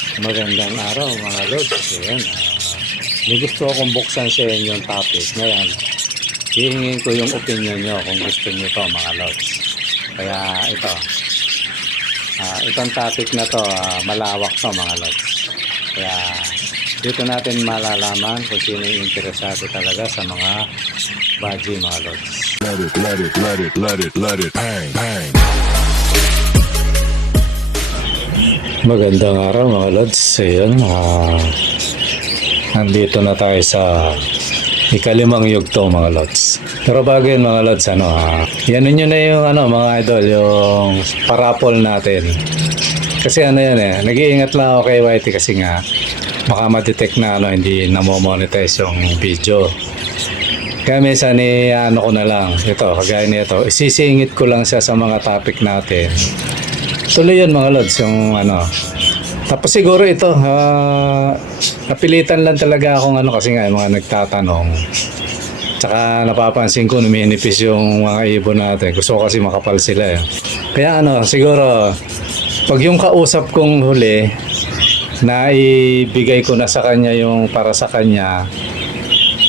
Magandang araw mga lods. Ayan, may gusto akong buksan sa inyo yung topic. Ngayon, hihingin ko yung opinion nyo kung gusto nyo to mga lods. Kaya ito, itong topic na to, malawak to mga lods. Kaya dito natin malalaman kung sino yung interesado talaga sa mga baji mga lods. Let it, bang. Magandang araw mga lods. Ayun, nandito na tayo sa ikalimang yugto mga lods. Pero bago yun mga lods, yan nyo na yung mga idol, yung parapol natin. Kasi yan nag-iingat lang ako kay YT kasi nga baka ma-detect na hindi namo-monetize yung video. Kaya minsan ko na lang ito, kagaya nito, isisingit ko lang siya sa mga topic natin. Tuloy yun mga lods, yung tapos siguro ito, napilitan lang talaga akong kasi nga yung mga nagtatanong. Tsaka napapansin ko numinipis yung mga ibon natin. Gusto ko kasi makapal sila eh. Kaya siguro, pag yung kausap kong huli, naibigay ko na sa kanya yung para sa kanya.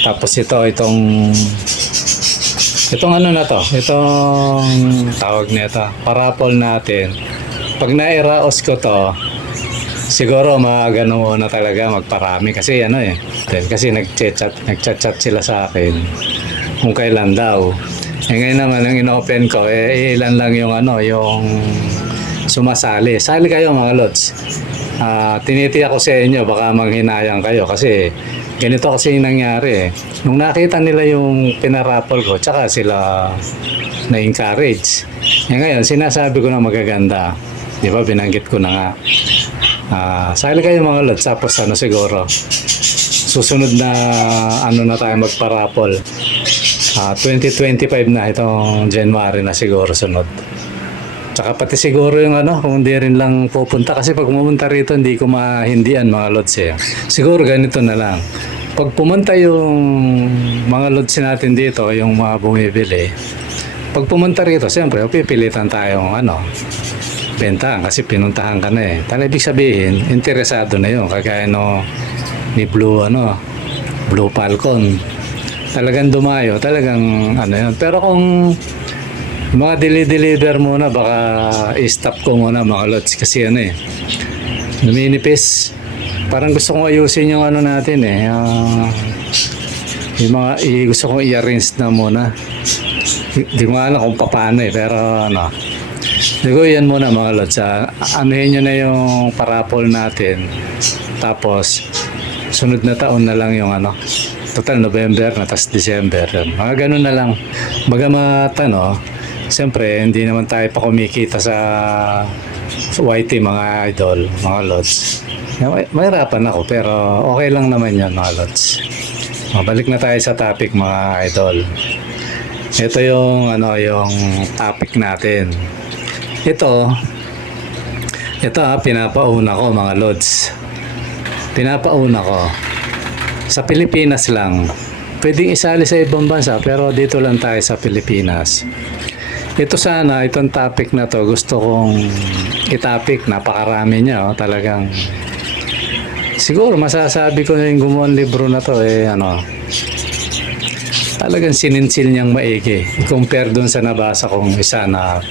Tapos itong na to, itong tawag nito, parapol natin. Pag nairaos ko to, siguro magano muna talaga magparami kasi kasi nagchat sila sa akin kung kailan daw. Ngayon naman ang ino-open ko ilan lang yung yung sumasali. Sali kayo mga lods. Tinitiyak ko sa inyo baka manghinayang kayo kasi ganito kasi yung nangyari nung nakita nila yung pinarapol ko tsaka sila na-encourage. Ngayon sinasabi ko na magaganda. Di ba, binanggit ko na nga. Sali kayo mga lods, tapos siguro susunod na na tayo magparapol. 2025 na itong January na siguro sunod. Tsaka pati siguro yung kung hindi rin lang pupunta kasi pag pumunta rito hindi ko mahindian mga lods eh. Siguro ganito na lang. Pag pumunta yung mga lods natin dito, yung mga bumibili, pag pumunta rito, siyempre pipilitan tayong bentahan kasi pinuntahan ka na eh. Talagang ibig sabihin, interesado na yun. Kagaya ni Blue Falcon. Talagang dumayo, talagang yun. Pero kung mga deliver muna, baka i-stop ko muna mga lods kasi luminipis. Parang gusto kong ayusin yung natin eh. Yung mga gusto kong i-arrange na muna. Hindi ko alam kung paano eh, pero digo yan muna mga lods. Anuhin nyo na yung parapol natin. Tapos, sunod na taon na lang yung total November na, tas December. Mga ganun na lang. Bagamat siyempre, hindi naman tayo pa kumikita sa YT mga idol, mga lods. Mahirapan ako, pero okay lang naman yan mga lods. Mabalik na tayo sa topic mga idol. Ito yung yung topic natin. Ito pinapauna ko mga lods. Pinapauna ko. Sa Pilipinas lang. Pwedeng isali sa ibang bansa pero dito lang tayo sa Pilipinas. Itong topic na to gusto kong i-topic. Napakarami niya talagang. Siguro masasabi ko na yung gumawa libro na to talagang sininsil niyang maigi. I-compare dun sa nabasa kong isa na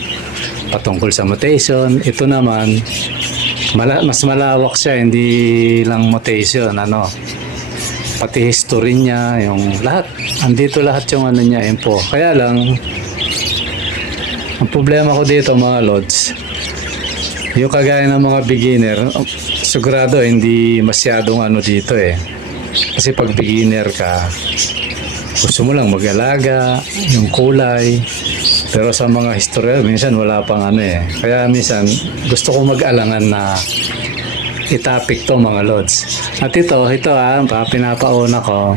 patungkol sa mutation. Ito naman mas malawak siya, hindi lang mutation pati history niya, yung lahat andito lahat yung niya info. Kaya lang ang problema ko dito mga lods, yung kagaya ng mga beginner, sigurado hindi masyadong dito eh. Kasi pag beginner ka, gusto mo lang mag-alaga, yung kulay. Pero sa mga historia, minsan wala pang Kaya minsan, gusto ko mag-alangan na i-topic to mga lods. At ito pinapauna ko.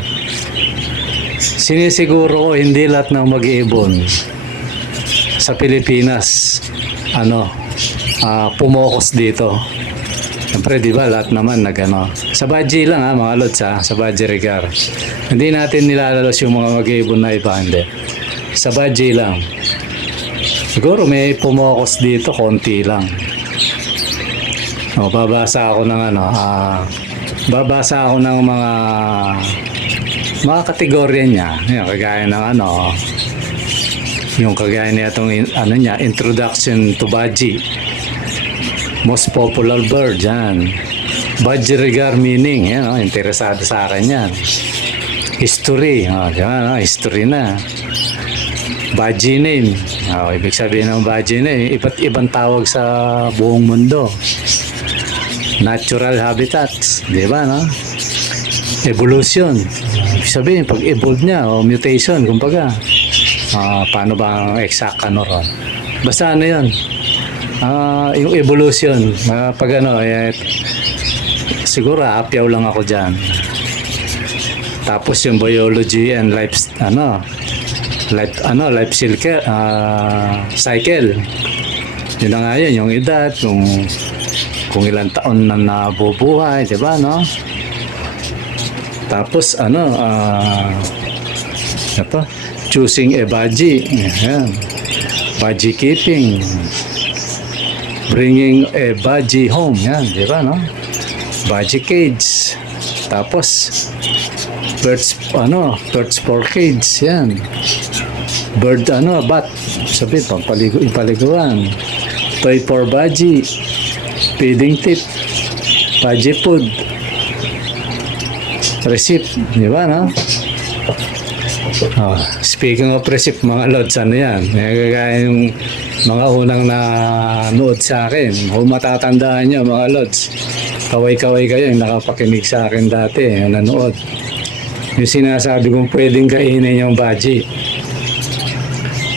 Sinisiguro ko, hindi lahat ng mag-iibon sa Pilipinas, pumokos dito. Siyempre, di ba, lahat naman sa Baji lang mga lods sa Baji Regar. Hindi natin nilalalos yung mga mag-iibon na iba, hindi. Sa Baji lang. Siguro may pumokos dito, konti lang. babasa ako ng ano, babasa ako ng mga kategorya niya. Yung kagaya ng ano, yung kagaya niya itong ano niya, Introduction to Baji. Most popular bird, yan. Budgerigar meaning, yan, interesado sa akin yan. History, yan, history na. Baji name, ibig sabihin ng Baji name, iba't ibang tawag sa buong mundo. Natural habitats, di ba, no? Evolution, ibig sabihin, pag-evolve niya, o mutation, kumbaga. Paano ba ang exact ano ron? Basta ano yun, yung evolution, pag ano, siguro apyaw lang ako dyan. Tapos yung biology and life cycle. Yun na nga yun, yung edad, kung ilang taon na nabubuhay, di ba, no? Tapos ito, choosing a baji, yan. Baji keeping, bringing a baji home, yan, di ba, no? Baji cage. Tapos birds for cage, yan. Bird bat, sabi paliguan. Toy for baji, feeding tip, baji food, receipt, di ba, no? Speaking of receipt, mga lods, ano yan? Kagaya yung mga unang nanood sa akin. Kung matatandaan nyo, mga lods, kaway-kaway kayo yung nakapakinig sa akin dati, yung nanood. Yung sinasabi kong pwedeng kainin yung baji.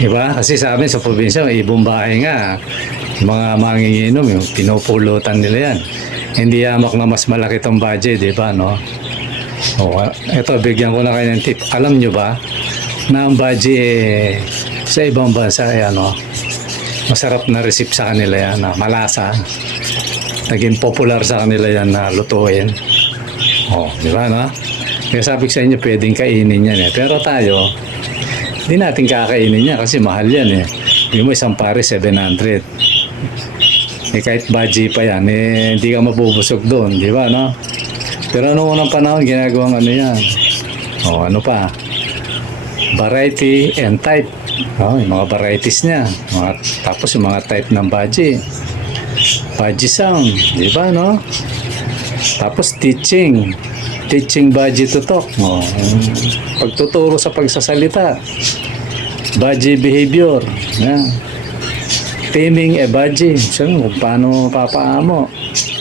Diba? Kasi sa amin sa probinsya, may ibang bahay nga. Yung mga manginginom, yung pinupulutan nila yan. Hindi yamak na mas malaki tong baji, diba, no? Ito, bigyan ko na kayo ng tip. Alam nyo ba na ang baji sa ibang bansa masarap na recipe sa kanila yan, malasa. Naging popular sa kanila yan na lutuin. Di ba, no? Kaya sabi ko sa inyo, pwedeng kainin yan Pero tayo, hindi natin kakainin yan kasi mahal yan Yung isang pare, 700. Kahit baji pa yan, hindi ka mabubusog doon, di ba, no? Pero noong unang panahon, ginagawang ano yan. Ano pa? Variety and type. Yung mga varieties niya. Tapos yung mga type ng baji. Baji sound, di ba, no? Tapos teaching. Teaching baji to talk. Pagtuturo sa pagsasalita. Baji behavior. Yan. Taming a baji. Kung paano papaamo.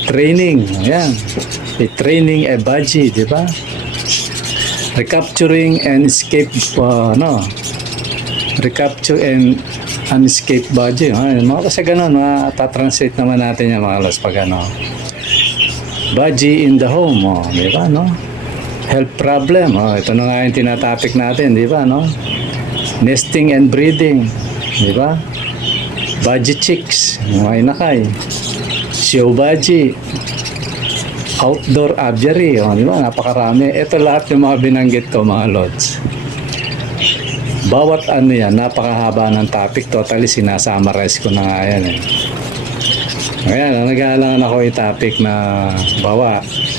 Training. Yan. Training a baji, di ba? Recapturing and escape, recapture and escape baji. Kasi ganun, tatranslate naman natin yung mga los pag baji in the home, di ba, no? Health problem, ito na nga yung tinatopic natin, di ba, no? Nesting and breeding, di ba? Baji chicks, mga inakay. Show baji. Outdoor aviary, di ba? Napakarami. Ito lahat yung mga binanggit ko, mga lods. Bawat ano yan, napakahaba ng topic. Totally, sinasummarize ko na nga yan Ayan, nag-aalangan ako yung topic na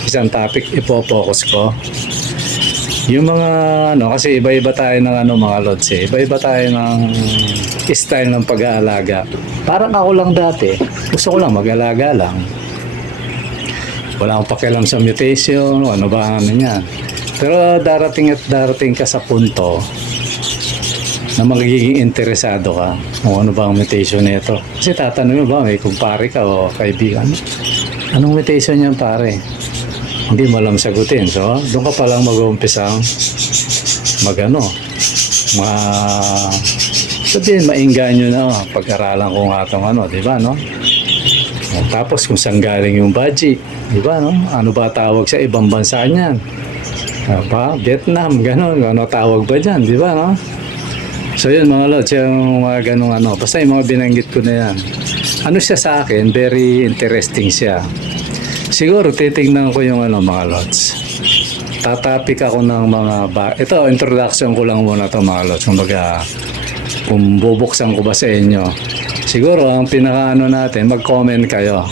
isang topic ipo-focus ko. Yung mga kasi iba-iba tayo ng mga lods Iba-iba tayo ng style ng pag-aalaga. Parang ako lang dati, gusto ko lang mag-alaga lang. Wala akong pakialam sa mutation, ano ba niyan. Pero darating ka sa punto na magiging interesado ka kung ano ba ang mutation nito. Kasi tatanungin mo ba, may kumpare ka o kaibigan, anong mutation niyan, pare? Hindi mo alam sagutin. So, doon ka palang mag-uumpisang sabihin, mainganyo na pag-aralan ko nga itong di ba, no? Tapos kung saan galing yung baji, di ba, no? Ano ba tawag sa ibang bansa niyan? Vietnam, gano'n. Ano tawag ba dyan, di ba, no? So yun, mga lods, yung mga ganong basta yung mga binanggit ko na yan. Ano siya sa akin, very interesting siya. Siguro titingnan ko yung mga lods. Tatapik ako ng ito, introduction ko lang muna to, mga lods. Kung bubuksan ko ba sa inyo. Siguro ang pinaka natin, mag-comment kayo.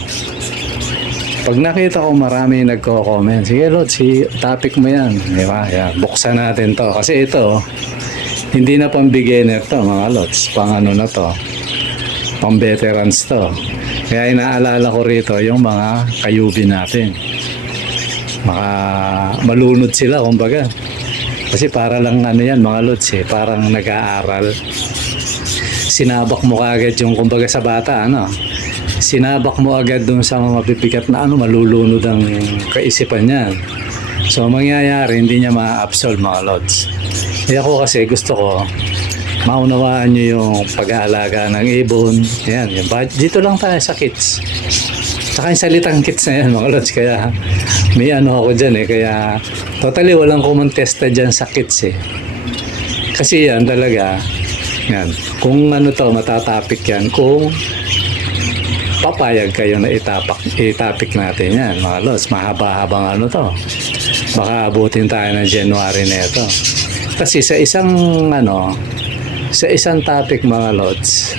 Pag nakita ko marami nagko-comment, sige Lord, topic mo yan. Di ba? Yan, buksan natin to. Kasi ito, hindi na pang beginner to mga Lods. Pang ano na to. Pang veterans to. Kaya inaalala ko rito yung mga kayubi natin. Malunod sila kumbaga. Kasi para lang ano yan mga Lods parang nag-aaral. Sinabak mo kagad yung kumbaga sa bata ano. Sinabak mo agad dun sa mga mabibigat na ano, malulunod ang kaisipan niyan. So, mangyayari, hindi niya ma-absolve mga Lods. Kaya ako kasi gusto ko, maunawaan niyo yung pag-aalaga ng ibon. Yan, yung dito lang tayo sa kids. Tsaka yung salitang kids na yan mga Lods. Kaya may ano ako dyan kaya totally walang kumontesta dyan sa kids Kasi yan talaga, yan, kung ano to, matatapik yan, kung papayag kayo na itapik natin yan mga Lods. Mahaba-habang ano to, baka abutin tayo ng January na ito. Kasi sa isang topic mga Lods,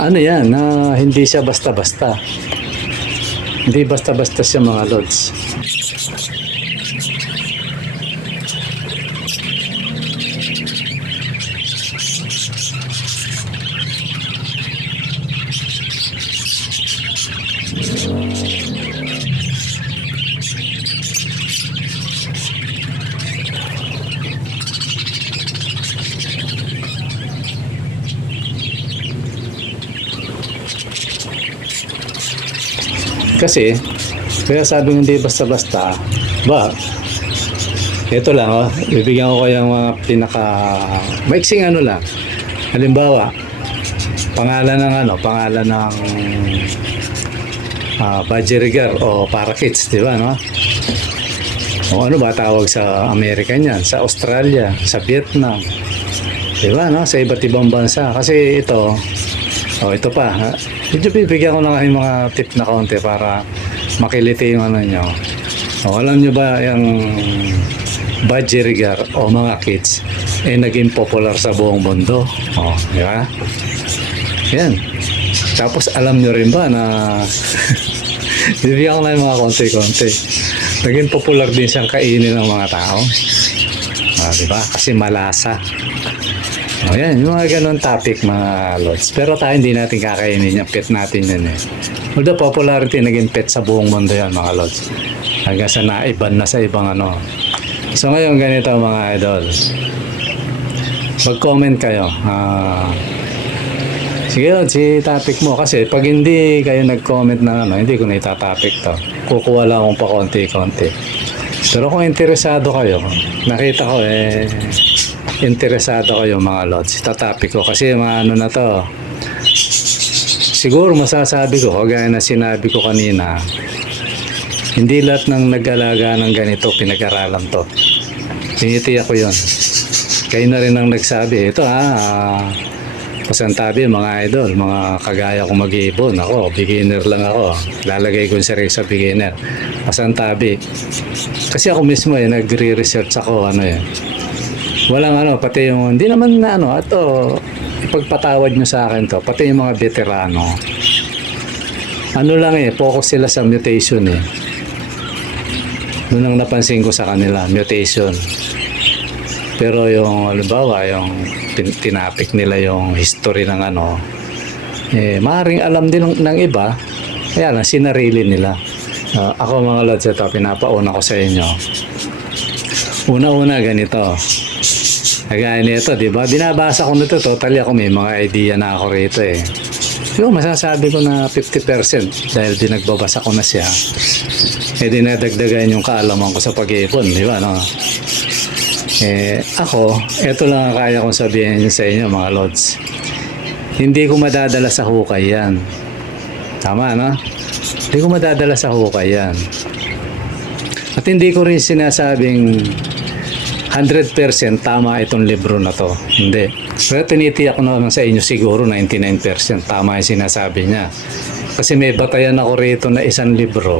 ano yan, hindi siya basta-basta, hindi basta-basta siya mga Lods. Kasi, kaya sabi hindi basta-basta, ito lang bibigyan ko kayo ng mga maiksing ano lang. Halimbawa, pangalan ng budgerigar o parakeets, di ba, no? O ano ba tawag sa Amerika niyan, sa Australia, sa Vietnam, di ba, no? Sa iba't ibang bansa. Kasi ito pa, medyo bibigyan ko na kayo mga tip na kaunti para makiliti yung ano nyo. Alam nyo ba yung budgerigar o mga kids naging popular sa buong mundo? Di ba? Yan. Tapos alam nyo rin ba na bibigyan ko na yung mga konti-konti. Naging popular din siyang kainin ng mga tao. Di ba? Kasi malasa. Yan, yung mga ganun topic mga Lods. Pero tayo hindi natin kakainin yung pet natin yun Although popularity naging pet sa buong mundo yan mga Lods. Hanggang sa naiban na sa ibang ano. So ngayon ganito mga idol. Mag-comment kayo. Sige Lods, si topic mo. Kasi pag hindi kayo nag-comment na hindi ko na itatopic to. Kukuha lang akong pa konti-konti. Pero kung interesado kayo, nakita ko interesado kayo mga Lods, tatapik ko kasi mga ano na to, siguro masasabi ko kagaya na sinabi ko kanina, hindi lahat ng nag-alaga ng ganito pinag-aralan to. Tinitiyak ko yun. Kayo na rin ang nagsabi ito pasantabi mga idol, mga kagaya kong mag-iibon. Ako, beginner lang ako, lalagay ko sa beginner, pasantabi kasi ako mismo nagre-research ako walang pati yung, hindi naman na ipagpatawad nyo sa akin to, pati yung mga veterano, focus sila sa mutation Doon ang napansin ko sa kanila, mutation. Pero yung, halimbawa, yung tinapik nila yung history ng maaaring alam din ng iba, kaya lang, sinarili nila. Ako mga Lods, ito, pinapauna ko sa inyo. Una-una ganito. Kagaya nito, di ba? Binabasa ko nito, totally ako may mga idea na ako rito Yung masasabi ko na 50% dahil nagbabasa ko na siya. Dinadagdagan yung kaalaman ko sa pag-iipon, di ba? No? Ako, ito lang ang kaya kong sabihin sa inyo mga Lods. Hindi ko madadala sa hukay yan. Tama, no? Hindi ko madadala sa hukay yan. At hindi ko rin sinasabing 100% tama itong libro na to. Hindi. Pero tinitiyak ko naman sa inyo siguro 99% tama yung sinasabi niya. Kasi may batayan ako rito na isang libro.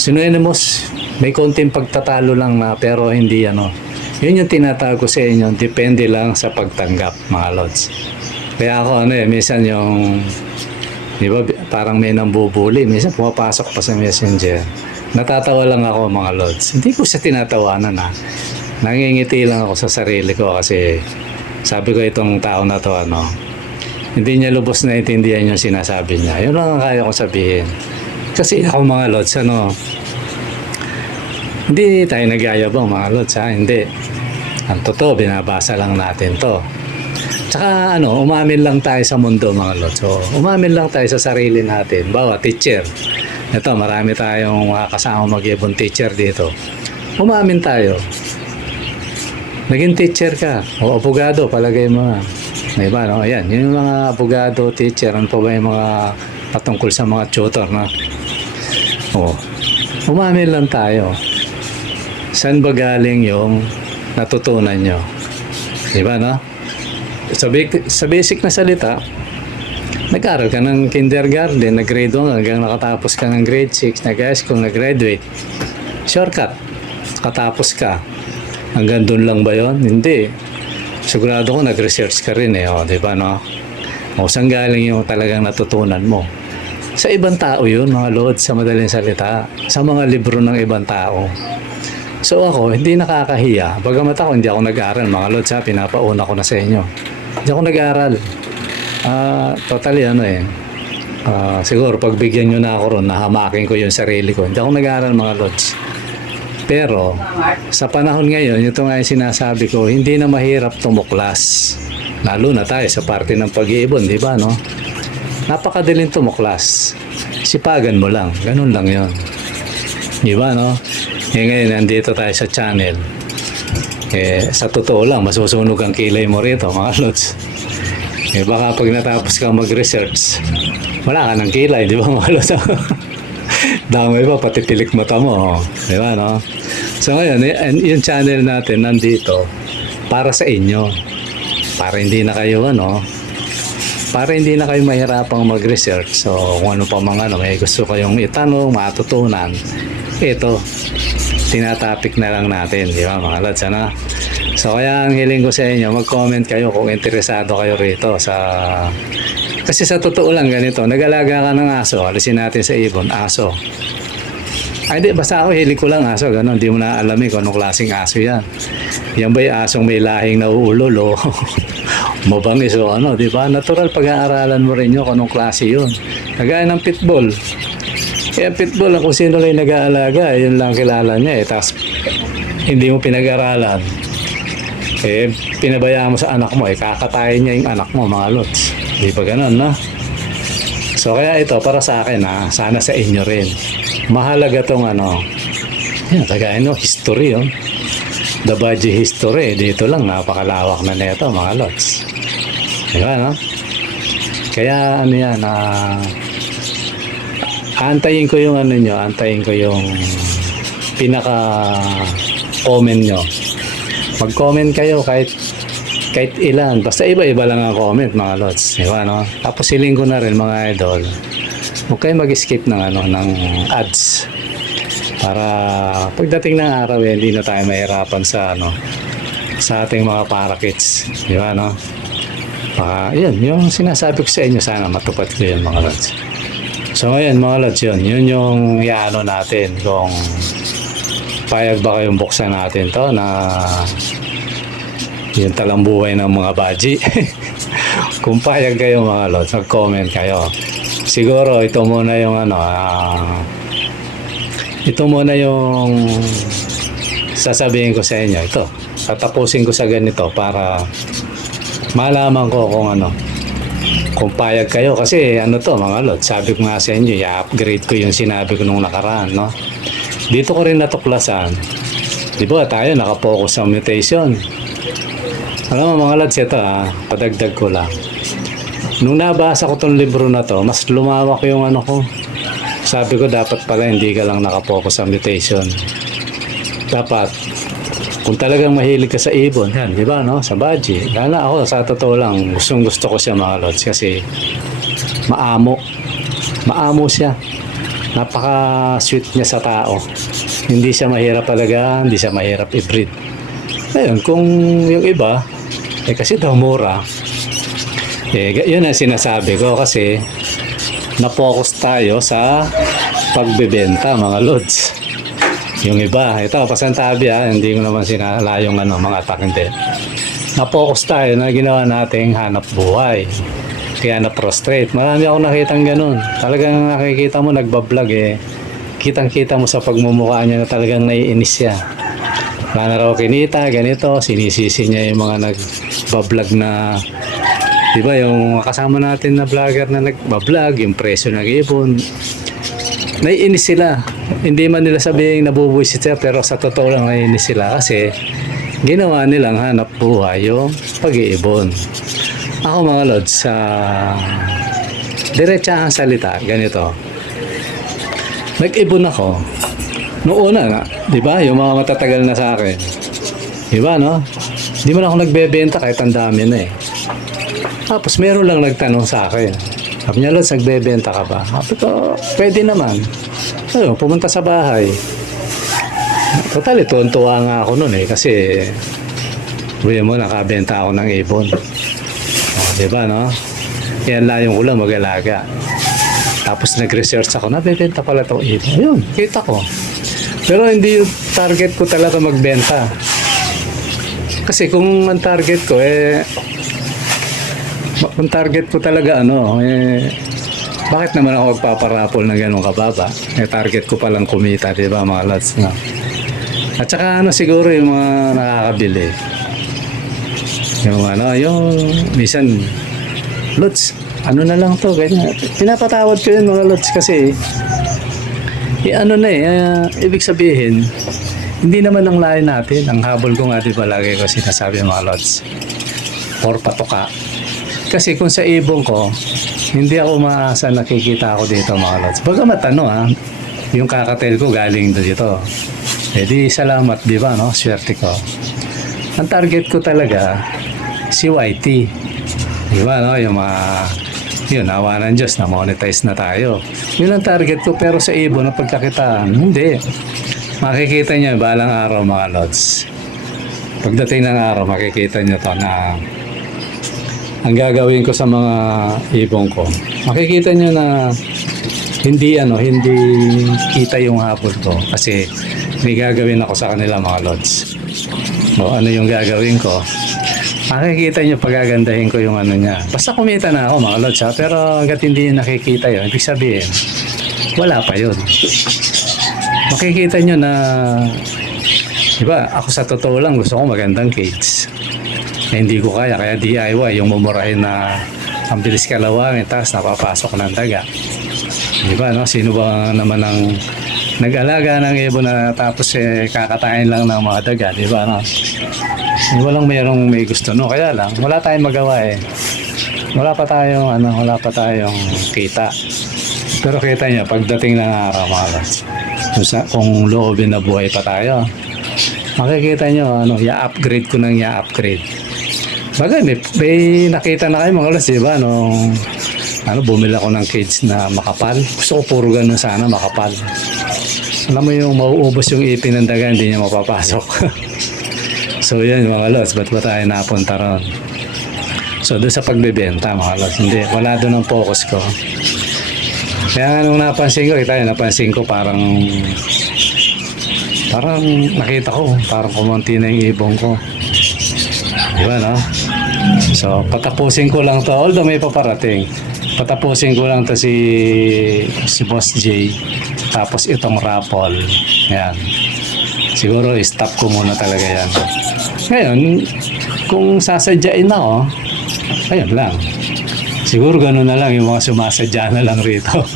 Synonymous, may konting pagtatalo lang na pero hindi Yun yung tinatago sa inyo, depende lang sa pagtanggap mga Lods. Kaya ako minsan yung, di ba, parang may nambubuli. Minsan pumapasok pa sa messenger. Natatawa lang ako mga lods. Hindi ko siya tinatawanan ha. Nangingiti lang ako sa sarili ko kasi sabi ko itong tao na to hindi niya lubos na intindihan yung sinasabi niya. Yun lang ang kaya kong sabihin. Kasi ako mga lods, hindi tayo nagyayabang mga lods ha, hindi. Ang totoo, binabasa lang natin to. Tsaka umamin lang tayo sa mundo mga lods. So, umamin lang tayo sa sarili natin. Bawa, teacher. Ito, marami tayong kasama mag-ibon teacher dito. Umamin tayo. Naging teacher ka. O abogado, palagay mo nga. Diba, no? Ayan, yung mga abogado, teacher, ano pa ba yung mga patungkol sa mga tutor, no? O, umamin lang tayo. Saan ba galing yung natutunan nyo? Diba, no? Sa basic na salita, nag-aral ka ng kindergarten, nag-grade 1 hanggang nakatapos ka ng grade 6, nag-high school, nag-graduate. Shortcut, katapos ka. Hanggang doon lang ba yon? Hindi. Sigurado ko nag-research ka rin di ba no? O saan galing yung talagang natutunan mo? Sa ibang tao yun, mga lods, sa madaling salita. Sa mga libro ng ibang tao. So ako, hindi nakakahiya. Bagamat ako, hindi ako nag-aaral. Mga lods pinapauna ko na sa inyo. Hindi ako nag-aaral. Totally siguro pagbigyan nyo na ako ron, nahamakin ko yung sarili ko. Hindi ako nag-aaral mga lods. Pero sa panahon ngayon, ito nga yung sinasabi ko, hindi na mahirap tumuklas. Lalo na tayo sa parte ng pag-iibon, di ba no? Napakadaling tumuklas. Sipagan mo lang, ganun lang yon. Di ba no? Ngayon, nandito tayo sa channel. Sa totoo lang, masusunog ang kilay mo rito, mga lods. Baka pag natapos ka mag-research, wala ka ng kilay, di ba mga lods? Damay pa, pati tilik mata mo. Di ba, no? So ngayon, yung channel natin nandito para sa inyo. Para hindi na kayo, para hindi na kayo mahirapang mag-research. So, kung ano pa mga may gusto kayong itanong, matutunan, ito, tinatapik na lang natin, di ba mga lods, So kaya ang hiling ko sa inyo, mag-comment kayo kung interesado kayo rito kasi sa totoo lang ganito, nag-alaga ka ng aso, alisin natin sa ibon, aso. Ay di, basta ako hiling ko lang aso, gano'n, di mo na alamin kung anong klaseng aso yan. Yan ba yung asong may lahing nauulol o mabangis o di ba? Natural pag-aaralan mo rin yun kung anong klase yun. Kagaya ng pitbull. Kaya pitbull, kung sino lang nag-aalaga, yun lang kilala niya tapos hindi mo pinag-aralan. Pinabayaan mo sa anak mo, kakatayin niya yung anak mo, mga lods. Di ba ganun, no? So kaya ito, para sa akin, sana sa inyo rin. Mahalaga tong kagaya history, The Baji history, dito lang, napakalawak na nito, mga lods. Di ba, no? Kaya yan, antayin ko yung antayin ko yung pinaka-comment nyo. Mag-comment kayo kahit ilan. Basta iba-iba lang ang comment, mga lods. Diba, no? Tapos hiling ko na rin, mga idol, huwag kayo mag-skip ng ads. Para pagdating ng araw, hindi na tayo mahirapan sa ating mga parakits. Diba, no? Yun, yung sinasabi ko sa inyo, sana matupad ko yun, mga lods. So ngayon mga lods, yun yung natin kung payag ba kayong buksan natin to na yung talambuhay ng mga baji. Kung payag kayo mga lods, mag-comment kayo. Siguro ito muna yung ito muna yung sasabihin ko sa inyo. Ito, tatapusin ko sa ganito para malaman ko kung payag kayo. Kasi mga lods, sabi ko nga sa inyo, i-upgrade ko yung sinabi ko nung nakaraan, no? Dito ko rin natuklasan, di ba tayo nakapokus sa mutation. Alam mo mga lods, ito padagdag ko lang. Nung nabasa ko tong libro na to, mas lumawak yung ko. Sabi ko dapat pala hindi ka lang nakapokus sa mutation. Dapat, kung talagang mahilig ka sa ibon, yan, di ba, no? Sa Baji. Lala ako, sa totoo lang, gusto ko siya mga lods kasi maamo. Maamo siya. Napaka-sweet niya sa tao. Hindi siya mahirap talaga, hindi siya mahirap i-breed. Ngayon, kung yung iba, kasi daw mura, yun ang sinasabi ko kasi na-focus tayo sa pagbebenta mga lods. Yung iba, ito, pasantabi hindi ko naman sinala yung mga attack, hindi. Na-focus tayo na ginawa nating hanap buhay. Kaya na-prostrate. Marami ako nakitang ganun. Talagang nakikita mo, nagbablog kitang-kita mo sa pagmumukha niya na talagang naiinis siya. Wala na raw kinita, ganito, sinisisi niya yung mga nagbablog na, di ba, yung kasama natin na vlogger na nagbablog, yung presyo nag-ibon. Naiinis sila. Hindi man nila sabihin nabubuisit sila, pero sa totoo lang naiinis sila kasi ginawa nilang hanap buhay yung pag-iibon. Ako mga lods, sa diretsahang salita, ganito. Nag-ibon ako. Noong una na, di ba, yung mga matatagal na sa akin. Di ba, no? Di man ako nagbebenta kahit ang dami na Tapos meron lang nagtanong sa akin. Sabi niya, Lods, nagbebenta ka ba? Sabi ko, pwede naman. Ayun, pumunta sa bahay. Total, tuwan-tuwa nga ako noon kasi buhay mo, nakabenta ako ng ibon. Di ba, no? Yan layong ko lang mag-alaga. Tapos nag-research ako, nabebenta pala itong ibon. Ayun, kita ko. Pero hindi yung target ko talaga magbenta. Kasi kung ang target ko, kung target ko talaga, bakit naman ako magpaparapol ng ganun kababa? Target ko palang kumita, di ba, mga lods, no? At saka, siguro yung mga nakakabili. Yung minsan, lods, na lang to, ganyan. Pinapatawad ko yun, mga lods, kasi, ibig sabihin, hindi naman ang layo natin. Ang habol ko nga, di ba, lagi ko sinasabi, mga lods, or patuka. Kasi kung sa ibon ko, hindi ako maasa nakikita ako dito, mga lods. Bagamat yung kakatel ko galing dito. Di salamat, di ba, no? Swerte ko. Ang target ko talaga, si YT. Di ba, no? Yung yun, awa ng Diyos, na-monetize na tayo. Yun ang target ko, pero sa ibon na pagkakitaan, hindi. Makikita nyo, balang araw, mga lods. Pagdating ng araw, makikita nyo to na ang gagawin ko sa mga ibon ko. Makikita nyo na hindi kita yung habol ko kasi may gagawin ako sa kanila, mga lods. Ano yung gagawin ko? Makikita nyo, pagagandahin ko yung niya. Basta kumita na ako, mga lods, pero hanggat hindi nakikita yun, ibig sabihin, wala pa yun. Makikita nyo na, diba, ako sa totoo lang, gusto ko magandang cage. Hindi ko kaya DIY, yung mumurahin na ang bilis kalawangin, tapos napapasok ng daga. Diba, no? Sino ba naman ang nag-alaga ng ibon na tapos kakatain lang ng mga daga, diba, no? Walang may gusto, no? Kaya lang, wala tayong magawa Wala pa tayong kita. Pero kita niya, pagdating ng araw, mga lods, kung loobin na buhay pa tayo, makikita nyo, i-upgrade ko ng i-upgrade. Bagay, may nakita na kayo, mga lods, diba? Bumili ako ng cage na makapal. Gusto ko puro ganun sana, makapal. Alam mo yung mauubos yung ipin ng daga, hindi niya mapapasok. So yan, mga lods, ba't ba tayo napunta ron? So doon sa pagbebenta, mga lods, wala doon ang focus ko. Kaya nung napansin ko, parang nakita ko, parang kumunti na yung ibon ko. Diba, no? So, patapusin ko lang to, although may paparating. Patapusin ko lang to si Boss J. Tapos itong raffle. Yan. Siguro, stop ko muna talaga yan. Ngayon, kung sasadyain ako, ayun lang. Siguro gano'n na lang, yung mga sumasadya na lang rito.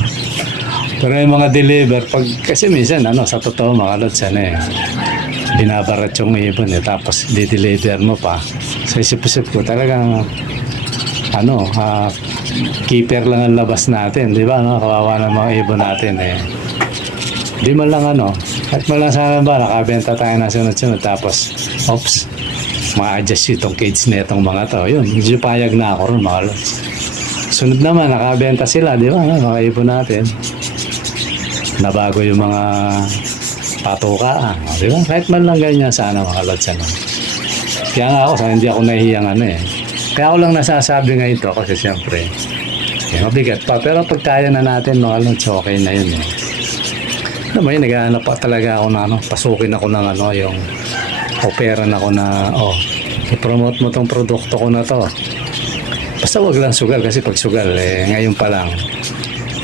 Pero yung mga deliver, kasi minsan, sa totoo, mga lods, binabarat yung ibon, tapos di-deliver mo pa. Sa isip-isip ko, talagang, keeper lang ang labas natin, di ba, kawawa ng mga ibon natin, Di man lang, at man lang sana ba, nakabenta tayo na sunod-sunod, tapos, oops, ma-adjust itong cage na itong mga to. Yun, medyo payag na ako ron, mga lods. Sunod naman, nakabenta sila, di ba? Mga ibon natin. Nabago yung mga patukaan. Di ba? Kahit man lang ganyan sana, mga lods. Kaya nga ako, hindi ako nahihiyang Kaya ako lang nasasabi nga ito kasi siyempre, Mabigat pa. Pero pag kaya na natin mga lods, okay na yun eh. Alam mo yun, nag-aanap pa talaga ako na pasukin ako ng yung operan ako na, i-promote mo tong produkto ko na to. Basta wag lang sugal kasi pag sugal, ngayon pa lang,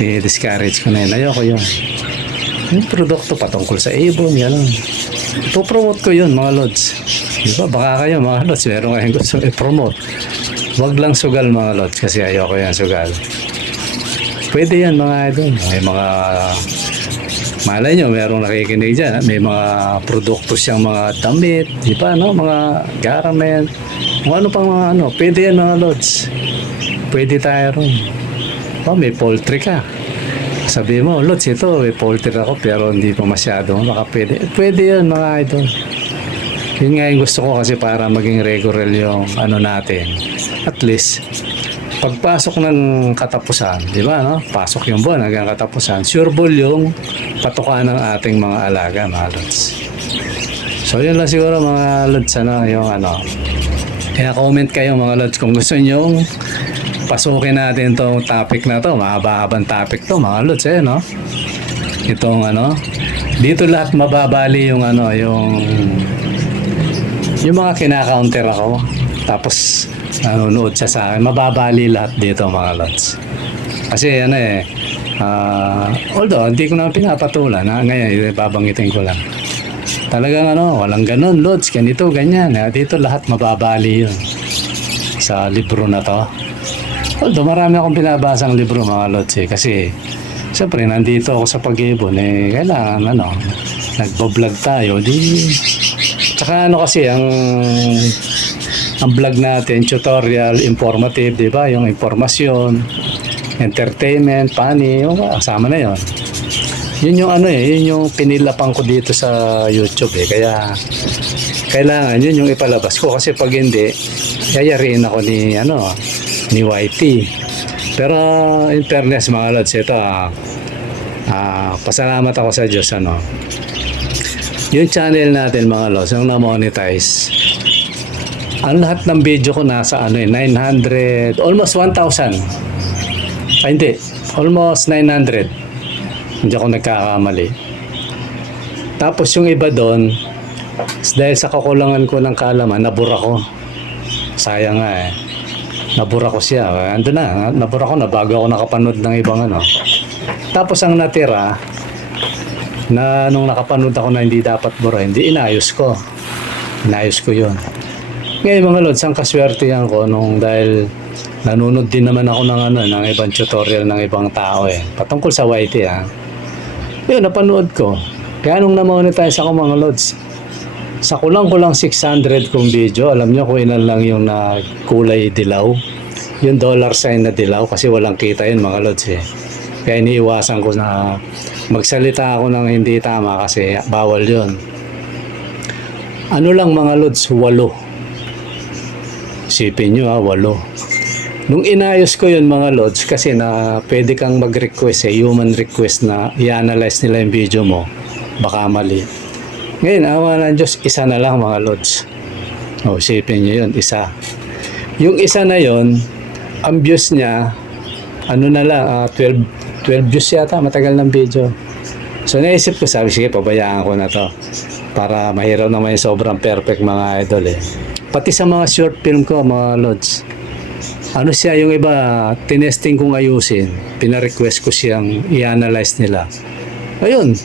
i-discourage ko na yun. Ayoko yun. Yung produkto patungkol sa ibon, gano'n. Ipo-promote ko yun, mga lods. Diba? Baka kayo, mga lods, meron kayong gusto i-promote. Wag lang sugal, mga lods, kasi ayoko yan sugal. Pwede yan, mga idol. May mga, malay nyo, merong nakikinig dyan. May mga produkto siyang mga damit, di ba, no? Mga garment, kung ano pang mga pwede yan, mga lods. Pwede tayo ron. May poultry ka. Sabi mo, lods, ito, may poultry ako, pero hindi pa masyado. Baka pwede. Pwede yan, mga idol. Yun nga yung gusto ko kasi para maging regular yung natin. At least, pagpasok ng katapusan, di ba, no? Pasok yung buwan hanggang katapusan, sureball yung patukan ng ating mga alaga, mga lods. So, yun lang siguro, mga lods, yung kaya comment kayo, mga lods, kung gusto nyo pasukin natin tong topic na to, mahaba-habang topic to, mga lods, no? Itong dito lahat mababali yung yung mga kinaka-counter ako. Tapos nanonood siya sa akin. Mababali lahat dito, mga lods. Kasi although hindi ko naman pinapatulan, ngayon babanggitin ko lang. Talagang walang ganun, lods, ganito, ganyan. Dito lahat mababali yun sa libro na to. Although marami akong binabasang libro, mga lods, kasi siyempre nandito ako sa pag-ibon, kailangan nagbo-vlog tayo, tsaka kasi ang vlog natin, tutorial, informative, di ba? Yung informasyon, entertainment, funny, kasama na yon. Yun yung yun yung pinilapang ko dito sa YouTube kaya kailangan yun yung ipalabas ko kasi pag hindi, yayariin ako ni YT. Pero in fairness, mga lods, ito pasalamat ako sa Diyos yung channel natin, mga lods, yung na-monetize, ang lahat ng video ko nasa 900, almost 1,000. Hindi, almost 900. Hindi ako nagkakamali. Tapos yung iba doon, dahil sa kakulangan ko ng kaalaman, nabura ko. Sayang nga nabura ko siya. Ando na, nabura ko na bago ako nakapanood ng ibang Tapos ang natira, na nung nakapanood ako na hindi dapat bura, hindi inayos ko. Inayos ko yun. Ngayon, mga lods, ang kaswertihan ko dahil nanonood din naman ako ng ibang tutorial ng ibang tao patungkol sa YT Yun, napanood ko. Kaya nung na-monetize ako, mga lods, sa kulang 600 kong video, alam nyo kung ilan lang yung kulay dilaw. Yung dollar sign na dilaw kasi walang kita yun, mga lods Kaya iniiwasan ko na magsalita ako ng hindi tama kasi bawal yun. Lang, mga lods, 8. Isipin nyo 8. Nung inayos ko yun, mga lods, kasi na pwede kang mag-request human request na i-analyze nila yung video mo, baka mali. Ngayon, awa ng Diyos, isa na lang, mga lods. Isipin nyo yun, isa. Yung isa na yun, ang views niya, na lang, 12 views yata, matagal ng video. So naisip ko, sabi, sige, pabayaan ko na to para mahiraw naman yung sobrang perfect, mga idol Pati sa mga short film ko, mga lods, siya, yung iba, tinesting kong ayusin, pina-request ko siyang i-analyze nila. Ayun,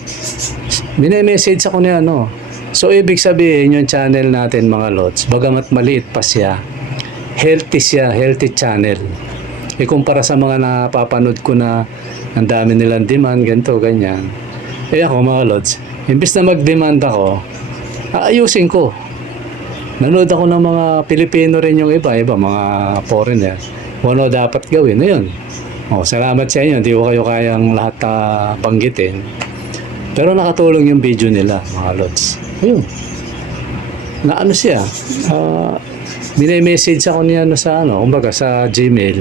message ako niya, So ibig sabihin yung channel natin, mga lods, bagamat maliit pa siya, healthy channel. Kumpara sa mga napapanood ko na ang dami nilang demand, ganito, ganyan. Ako, mga lods, imbis na mag-demand ako, aayusin ko. Nanood ako ng mga Pilipino rin yung iba, mga foreigner. Ano dapat gawin? Ayun. Salamat sa inyo. Hindi ko kayo kayang lahat banggitin. Pero nakatulong yung video nila, mga lods. Ayun. Na siya? Message ako niya kumbaga sa Gmail.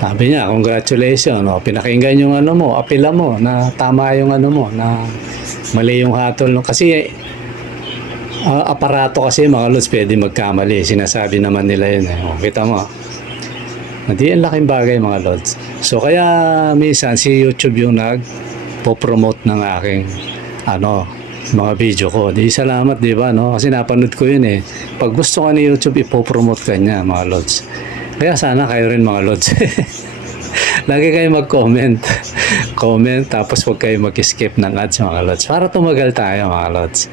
Sabi niya, congratulations, pinakinggan yung mo, apela mo, na tama yung mo, na mali yung hatol. Kasi aparato kasi, mga lods, pwede magkamali. Sinasabi naman nila yun. Kita mo. Hindi, ang laking bagay mga lods. So kaya minsan si YouTube yung nag-promote ng aking mga video ko. Di salamat, di ba, no? Kasi napanood ko yun eh. Pag gusto ka ni YouTube, ipopromote ka niya, mga lods. Kaya sana kayo rin mga lods. Lagi kayo mag-comment. Comment, tapos huwag kayo mag-skip ng ads, mga lods. Para tumagal tayo, mga lods.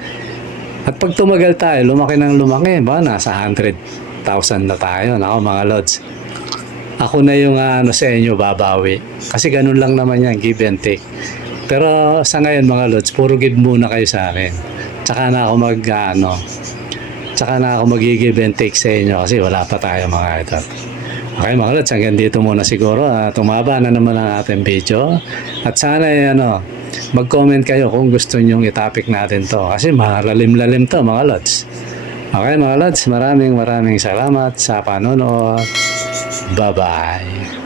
At pag tumagal tayo, lumaki ng lumaki, ba? Nasa 100,000 na tayo, nako mga lods. Ako na yung sa inyo babawi. Kasi ganun lang naman yan, give and take. Pero sa ngayon mga lods, puro give muna kayo sa akin. Tsaka na ako tsaka na ako mag-give and take sa inyo kasi wala pa tayo mga idol. Okay mga lods, hanggang dito muna siguro. Tumaba na naman ang ating video. At sana mag-comment kayo kung gusto nyong itopic natin to. Kasi malalim-lalim to mga lods. Okay mga lods, maraming salamat sa panonood. Bye-bye.